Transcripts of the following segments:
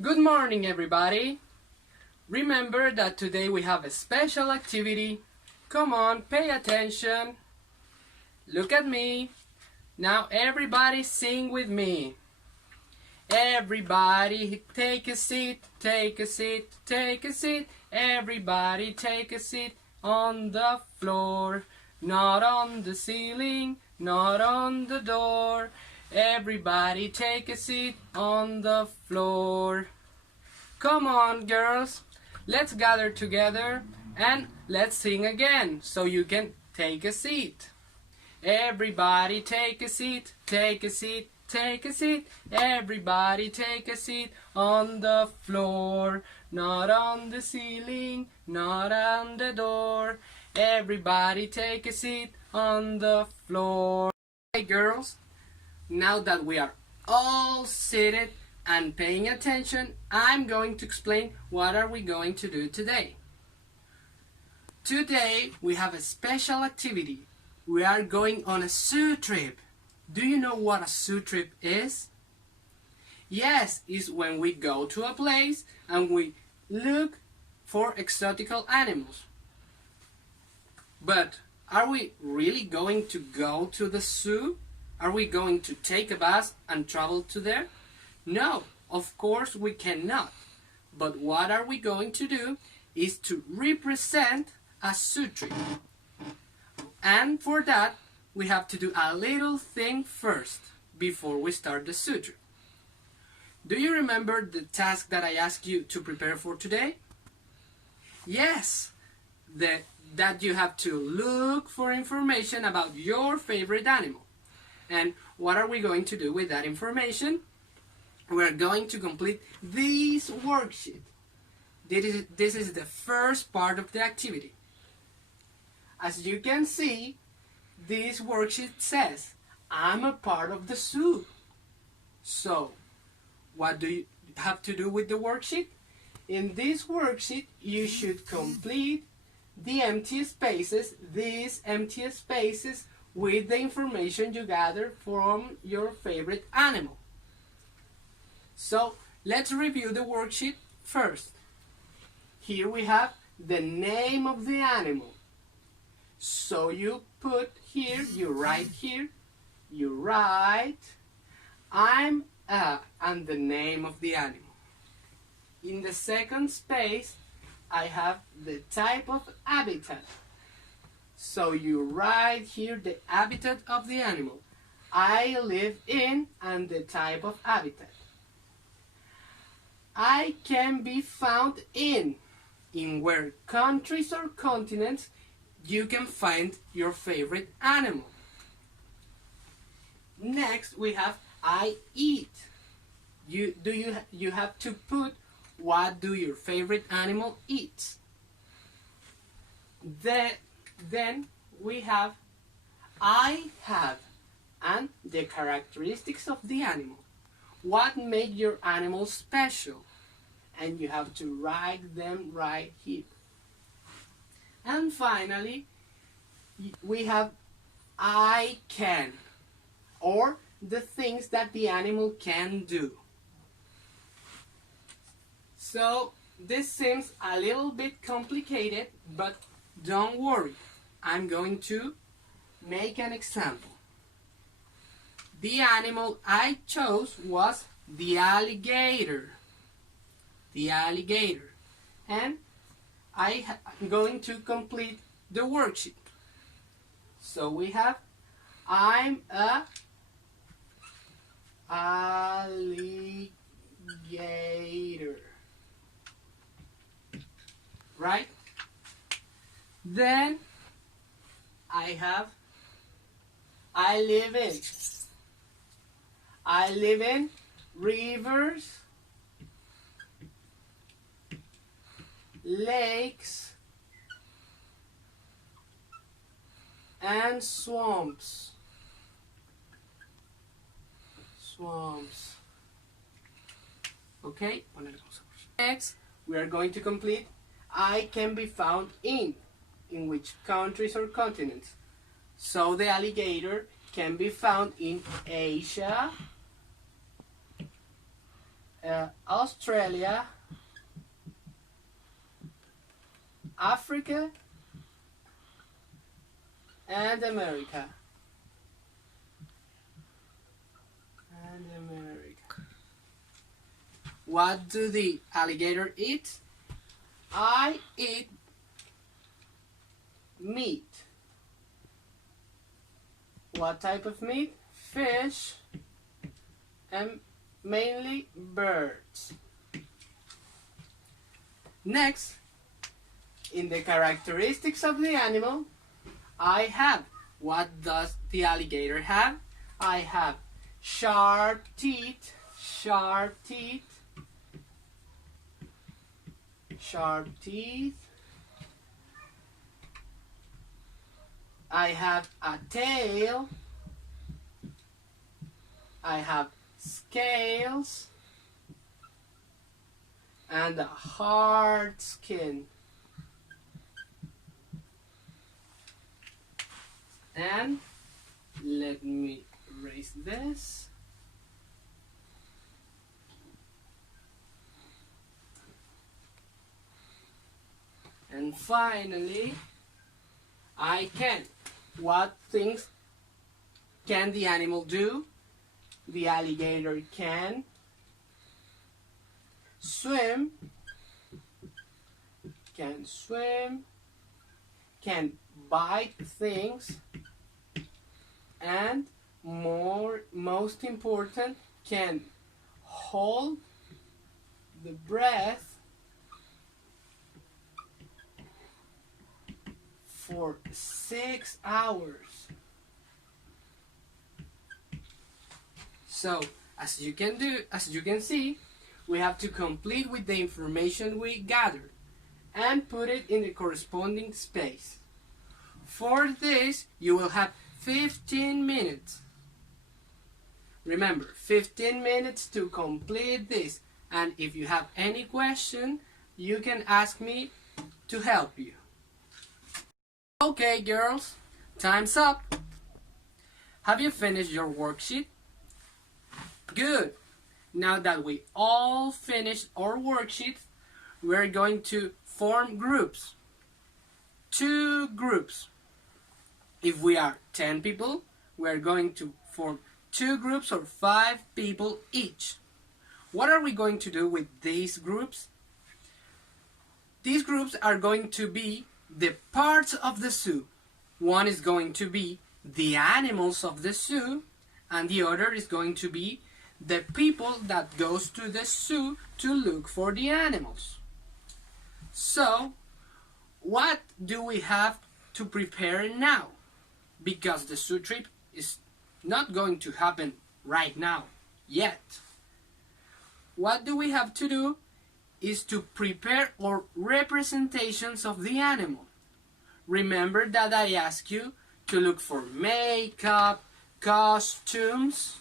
Good morning, everybody. Remember that today we have a special activity. Come on, pay attention. Look at me. Now everybody sing with me. Everybody take a seat, take a seat, take a seat. Everybody take a seat on the floor. Not on the ceiling, not on the door. Everybody take a seat on the floor. Come on, girls. Let's gather together and let's sing again so you can take a seat. Everybody take a seat, take a seat, take a seat. Everybody take a seat on the floor. Not on the ceiling, not on the door. Everybody take a seat on the floor. Hey girls, now that we are all seated and paying attention, I'm going to explain what are we going to do today. Today we have a special activity. We are going on a zoo trip. Do you know what a zoo trip is? Yes, it's when we go to a place and we look for exotical animals. But are we really going to go to the zoo? Are we going to take a bus and travel to there? No, of course we cannot. But what are we going to do is to represent a zoo trip. And for that, we have to do a little thing first before we start the zoo trip. Do you remember the task that I asked you to prepare for today? Yes, that you have to look for information about your favorite animal. And what are we going to do with that information? We're going to complete this worksheet. This is the first part of the activity. As you can see, this worksheet says, I'm a part of the zoo. So, what do you have to do with the worksheet? In this worksheet, you should complete the empty spaces, these empty spaces, with the information you gather from your favorite animal. So, let's review the worksheet first. Here we have the name of the animal. So you put here, you write here, you write, I'm a, and the name of the animal. In the second space, I have the type of habitat. So you write here the habitat of the animal. I live in, and the type of habitat. I can be found in where countries or continents you can find your favorite animal. Next we have I eat. You have to put what do your favorite animal eat. Then we have I have and the characteristics of the animal. What makes your animal special? And you have to write them right here. And finally, we have I can, or the things that the animal can do. So this seems a little bit complicated, but don't worry. I'm going to make an example. The animal I chose was the alligator. The alligator. And I'm going to complete the worksheet. So we have I'm a alligator. Right? Then I have I live in rivers, lakes, and swamps. Okay? Next, we are going to complete I can be found in which countries or continents. So the alligator can be found in Asia, Australia, Africa, and America. What do the alligator eat? I eat meat. What type of meat? Fish and mainly birds. Next, in the characteristics of the animal, I have. What does the alligator have? I have sharp teeth, sharp teeth, sharp teeth. I have a tail. I have scales and a hard skin. And let me erase this. And finally, I can. What things can the animal do? The alligator can swim, can bite things, and most important, can hold the breath for 6 hours. So, as you can see, we have to complete with the information we gathered and put it in the corresponding space. For this, you will have 15 minutes. Remember, 15 minutes to complete this. And if you have any question, you can ask me to help you. Okay, girls, time's up. Have you finished your worksheet? Good. Now that we all finished our worksheets, we're going to form groups. 2 groups. If we are 10 people, we're going to form 2 groups of 5 people each. What are we going to do with these groups? These groups are going to be the parts of the zoo. One is going to be the animals of the zoo, and the other is going to be the people that goes to the zoo to look for the animals. So, what do we have to prepare now? Because the zoo trip is not going to happen right now, yet. What do we have to do is to prepare our representations of the animal. Remember that I asked you to look for makeup, costumes,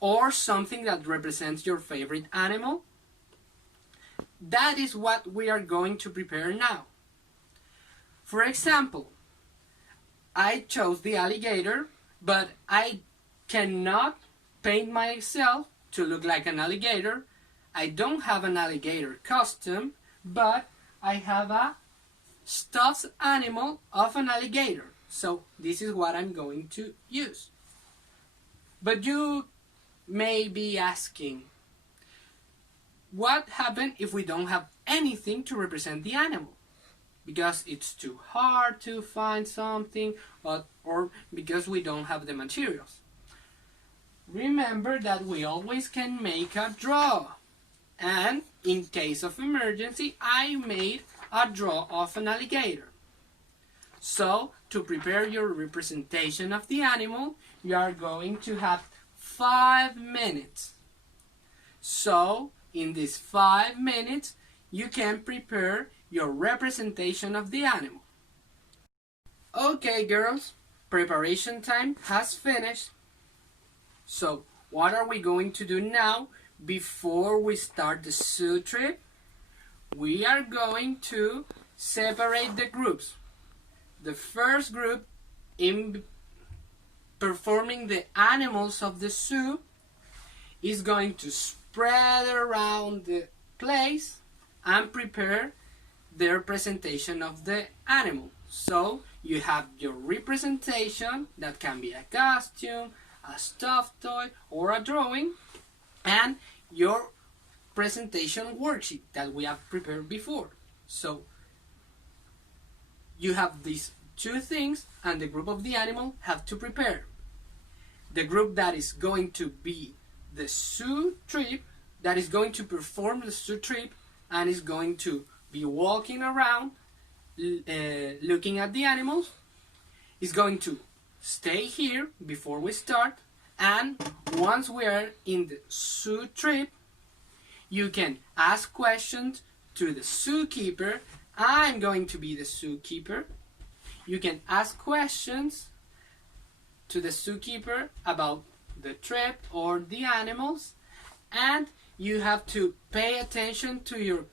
or something that represents your favorite animal? That is what we are going to prepare now. For example, I chose the alligator, but I cannot paint myself to look like an alligator. I don't have an alligator costume, but I have a stuffed animal of an alligator. So this is what I'm going to use. But you may be asking, what happens if we don't have anything to represent the animal? Because it's too hard to find something, or because we don't have the materials. Remember that we always can make a draw. And in case of emergency, I made a draw of an alligator. So, to prepare your representation of the animal, you are going to have 5 minutes. So, in these 5 minutes, you can prepare your representation of the animal. Okay, girls, preparation time has finished. So, what are we going to do now before we start the zoo trip? We are going to separate the groups. The first group, in performing the animals of the zoo, is going to spread around the place and prepare their presentation of the animal. So you have your representation, that can be a costume, a stuffed toy, or a drawing, and your presentation worksheet that we have prepared before. So you have these two things, and the group of the animal have to prepare. The group that is going to be the zoo trip, that is going to perform the zoo trip and is going to be walking around looking at the animals, is going to stay here before we start, and once we are in the zoo trip, you can ask questions to the zookeeper. I'm going to be the zookeeper. You can ask questions to the zookeeper about the trip or the animals, and you have to pay attention to your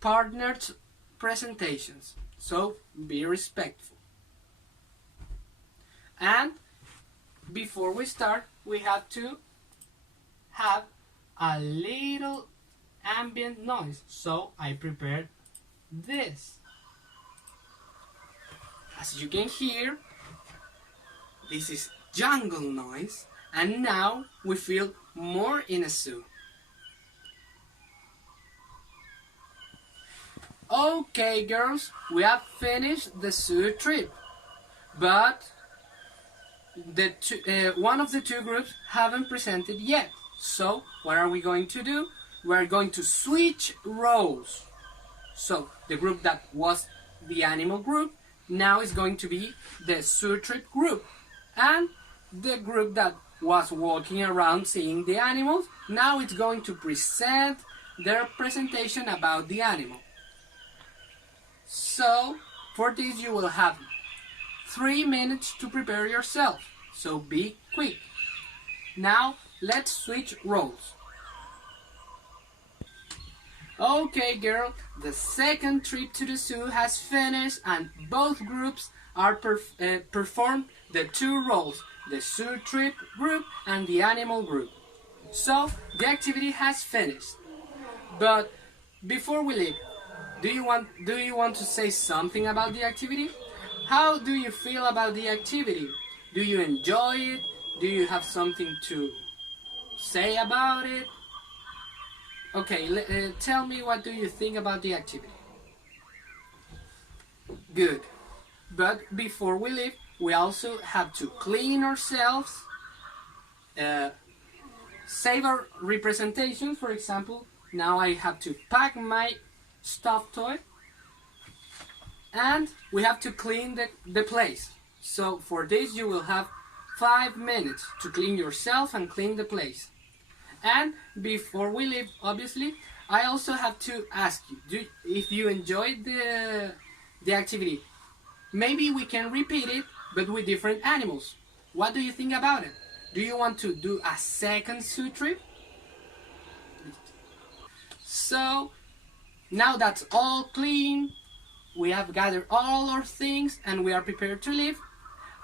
partner's presentations. So be respectful. And before we start, we have to have a little ambient noise. So I prepared this. As you can hear, this is jungle noise, and now we feel more in a zoo. Okay, girls, we have finished the zoo trip, but one of the two groups haven't presented yet. So what are we going to do? We are going to switch roles. So the group that was the animal group now is going to be the zoo trip group, and the group that was walking around seeing the animals, now it's going to present their presentation about the animal. So for this you will have 3 minutes to prepare yourself, so be quick. Now let's switch roles. Okay, girl, the second trip to the zoo has finished, and both groups are performed the two roles, the zoo trip group and the animal group. So the activity has finished. But before we leave, do you want to say something about the activity? How do you feel about the activity? Do you enjoy it? Do you have something to say about it? Okay, tell me, what do you think about the activity? Good. But before we leave, we also have to clean ourselves, save our representations. For example, now I have to pack my stuffed toy, and we have to clean the place. So for this you will have 5 minutes to clean yourself and clean the place. And before we leave, obviously, I also have to ask you, if you enjoyed the activity, maybe we can repeat it, but with different animals. What do you think about it? Do you want to do a second zoo trip? So, now that's all clean, we have gathered all our things, and we are prepared to leave.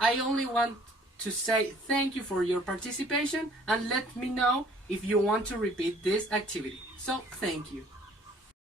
I only want to say thank you for your participation, and let me know if you want to repeat this activity. So, thank you.